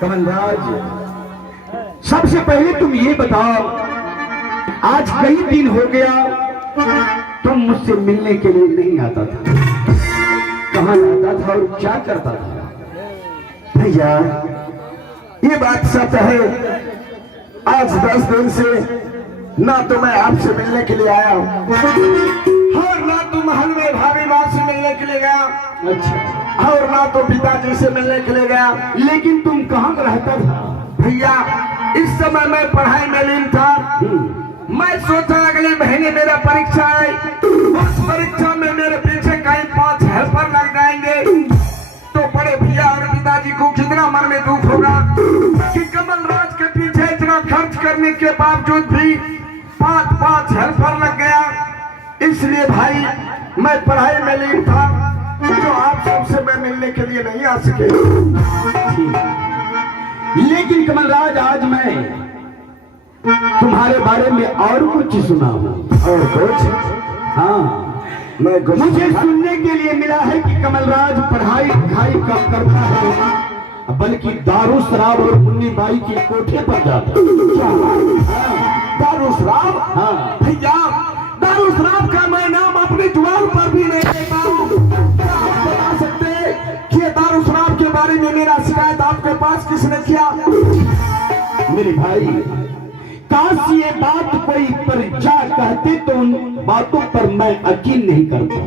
कमलराज, सबसे पहले तुम ये बताओ, आज कई दिन हो गया तुम मुझसे मिलने के लिए नहीं आता था। कहाँ रहता था और क्या करता था? भैया ये बात सच है, आज 10 दिन से ना तो मैं आपसे मिलने के लिए आया हूँ और ना तो महल में भाभी माँ से मिलने के लिए गया। अच्छा, और ना तो पिताजी से मिलने के लिए गया। लेकिन तुम कहाँ रहता था? भैया इस समय मैं पढ़ाई में लीन था। मैं सोचा अगले महीने मेरा परीक्षा है, उस परीक्षा में मेरे पीछे कहीं 5 हेल्पर लग जाएंगे तो बड़े भैया और पिताजी को कितना मन में दुख होगा कि कमलराज के पीछे इतना खर्च करने के बावजूद भी 5 हेल्पर लग गया। इसलिए भाई मैं पढ़ाई में लीन था, जो आप सबसे मैं मिलने के लिए नहीं आ सके। लेकिन कमलराज, आज मैं तुम्हारे बारे में और कुछ सुना हूं। और कुछ? हाँ, मुझे सुनने के लिए मिला है कि कमलराज पढ़ाई लिखाई कब करता है, बल्कि दारू शराब और मुन्नी बाई की कोठे पर जाता है। दारू शराब? हाँ भैया दारू शराब का मैं नाम अपनी जुबान पर भी नहीं लेता हूँ। क्या आप बता सकते हैं कि दारू शराब के बारे में मेरा शिकायत आपके पास किसने किया? मेरे भाई, काश ये बात कोई पर जा कहते तो उन बातों पर मैं यकीन नहीं करता।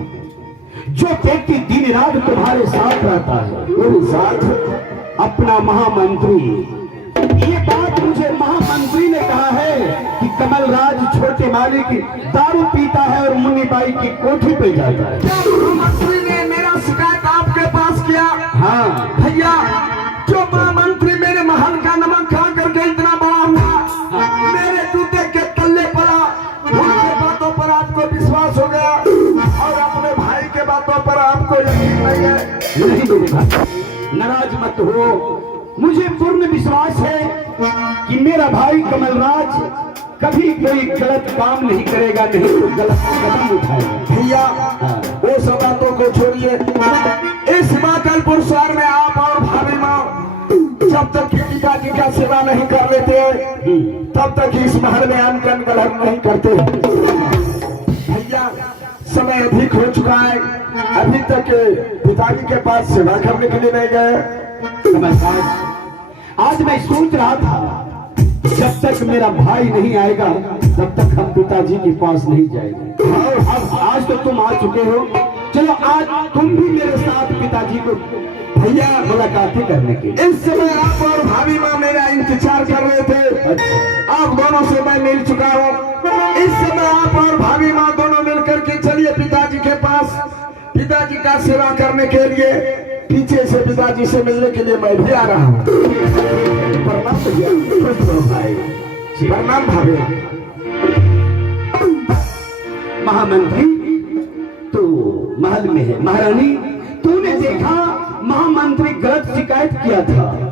जो व्यक्ति दिन रात तुम्हारे साथ रहता है, मेरे साथ अपना महामंत्री, ये बात मुझे महामंत्री ने कहा है कि कमलराज छोटे मालिक दारू पीता है और मुन्नी बाई की कोठी पे जाता है। महामंत्री ने मेरा शिकायत आपके पास किया? हाँ भैया, जो महामंत्री मेरे महल का नमक खा करके इतना बड़ा हुआ, मेरे जूते के तल्ले पड़ा, उनके बातों पर आपको विश्वास हो गया और अपने भाई के बातों पर आपको यकीन नहीं है। नहीं मेरे भाई, नाराज मत हो। मुझे पूर्ण विश्वास है कि मेरा भाई कमलराज कभी कोई गलत काम नहीं करेगा, नहीं तो गलत कदम उठाएगा। भैया वो सब बातों को छोड़िए। इस माकलपुर शहर में आप और भाभी माँ जब तक पिताजी का सेवा नहीं कर लेते तब तक इस महल में आनकन गलत नहीं करते। भैया समय अधिक हो चुका है, अभी तक पिताजी के पास सेवा करने के लिए नहीं गए। कमलराज, आज मैं सोच रहा था जब तक मेरा भाई नहीं आएगा तब तक हम पिताजी के पास नहीं जाएंगे। और अब आज तो तुम आ चुके हो, चलो आज तुम भी मेरे साथ पिताजी को भैया मुलाकातें करने के। इस समय आप और भाभी माँ मेरा इंतजार कर रहे थे। अच्छा, आप दोनों से मैं मिल चुका हूँ। इस समय आप और भाभी माँ दोनों मिलकर के चलिए पिताजी के पास, पिताजी का सेवा करने के लिए। पीछे से पिताजी से मिलने के लिए मैं भी आ रहा हूँ। प्रणाम भैया। प्रणाम भाभी। महामंत्री तो महल में है। महारानी, तूने देखा महामंत्री गलत शिकायत किया था।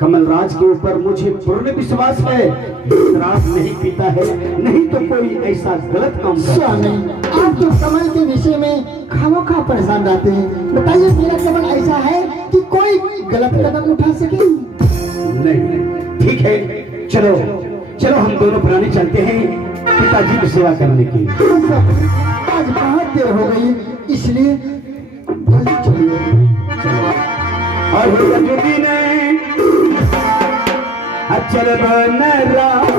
कमलराज के ऊपर मुझे पूर्ण विश्वास है, शराब नहीं पीता है, नहीं तो कोई ऐसा गलत काम करता है। आप तो कमल के विषय में खामोखा परेशान रहते हैं। बताइए मेरा कमल ऐसा है कि कोई गलत कदम उठा सके? नहीं, ठीक है, चलो चलो हम दोनों पुराने चलते हैं पिताजी की सेवा करने की। आज बहुत देर हो गई, इसलिए जल्दी चलिए। और दिन अचल बन राई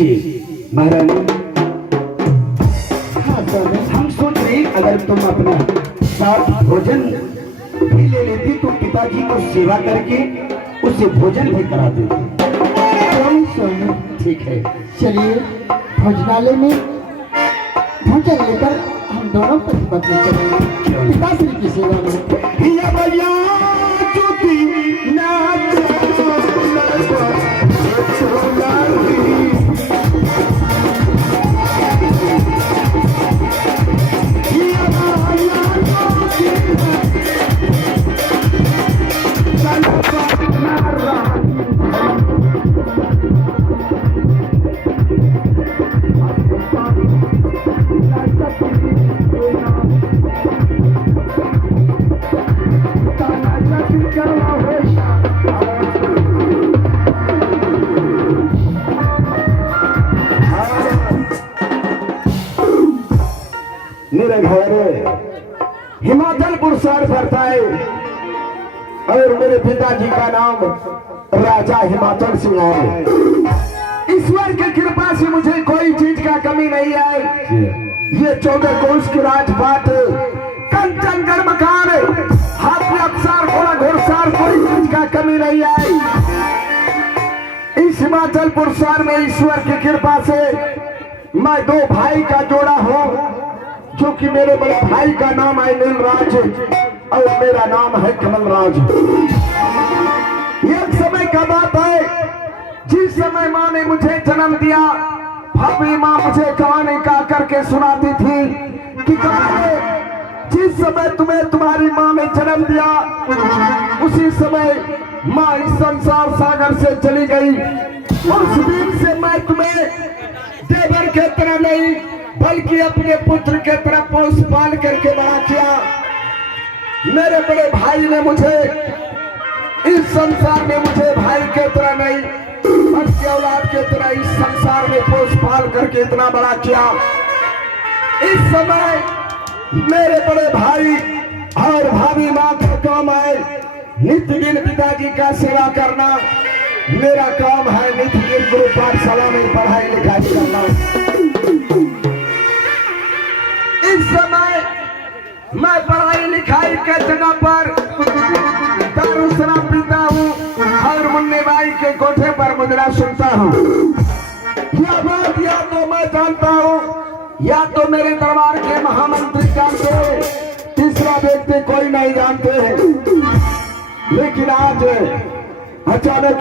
जी महारानी, हाँ स्वामी। हम सोच रहे अगर तुम अपना साथ भोजन भी ले लेती तो पिताजी को सेवा करके उसे भोजन भी करा देती। स्वामी, ठीक है, चलिए भोजनालय में भोजन लेकर हम दोनों पति चलेंगे पिताश्री की सेवा में। हिया भैया चुकी नाच मेरे घर हिमाचल पुरस्कार करता है और मेरे पिताजी का नाम राजा हिमाचल सिंह है। ईश्वर की कृपा से मुझे कोई चीज का कमी नहीं आई। ये 14 कोस की राजपाट, कंचनगढ़ मकान, हाथ में अफसार घोड़ा घोड़सार, कोई चीज का कमी नहीं आई। इस हिमाचल पुरस्कार में ईश्वर की कृपा से मैं 2 भाई का जोड़ा हूँ, जो कि मेरे बड़े भाई का नाम है नीलराज और मेरा नाम है कमलराज। एक समय का बात है, जिस समय माँ ने मुझे जन्म दिया, भाभी माँ मुझे कहानी गा करके सुनाती थी कि कमले, जिस समय तुम्हें तुम्हारी माँ ने जन्म दिया उसी समय माँ इस संसार सागर से चली गई। उस दिन से मैं तुम्हें देवर के तरह नहीं बल्कि अपने पुत्र के तरह पोस पाल करके बड़ा किया। मेरे बड़े भाई ने मुझे इस संसार में मुझे भाई के तरह नहीं बल्कि औलाद के तरह इस संसार में पोस पाल करके इतना बड़ा किया। इस समय मेरे बड़े भाई और भाभी माँ का काम है नित्य दिन पिताजी का सेवा करना। मेरा काम है नित्य दिन गुरु पाठशाला में पढ़ाई लिखाई करना। इस समय मैं पढ़ाई लिखाई के जगह पर दारू शराब पीता हूँ और मुन्नी बाई के कोठे पर मुजरा सुनता हूँ। यह बात या तो मैं जानता हूँ या तो मेरे दरबार के महामंत्री जानते हैं, तीसरा व्यक्ति कोई नहीं जानते हैं। लेकिन आज अचानक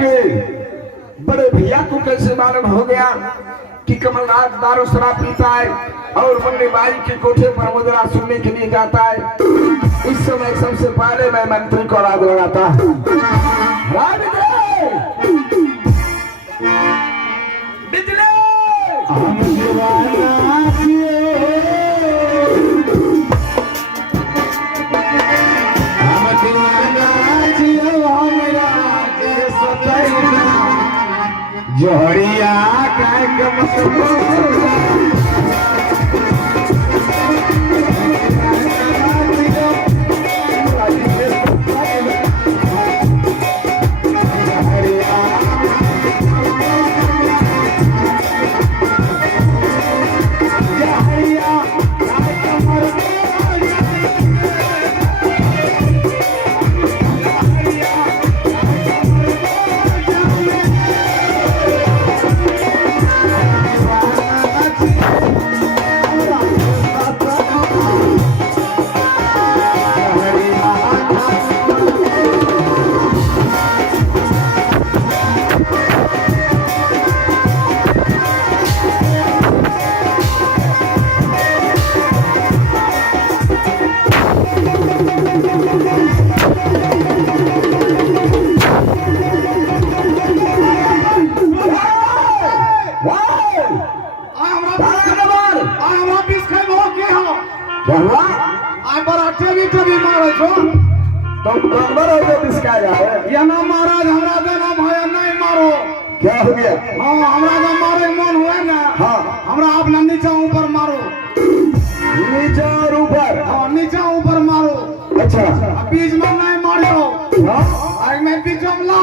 बड़े भैया को कैसे मालूम हो गया कि कमलनाथ दारू शराब पीता है और मुन्नी बाई के कोठे पर मुजरा सुनने के लिए जाता है। इस समय सबसे पहले मैं मंत्री को राग लगाता हूँ। जोड़िया महाराज हमरा तो नाम है नहीं मारो। क्या हो गया? हाँ हमरा तो मारे मन हुआ ना। हाँ हमरा आप ना नीचा ऊपर मारो। नीचा और ऊपर? हाँ नीचा ऊपर मारो। अच्छा बीच में नहीं मारो। हाँ मैं बीच में ला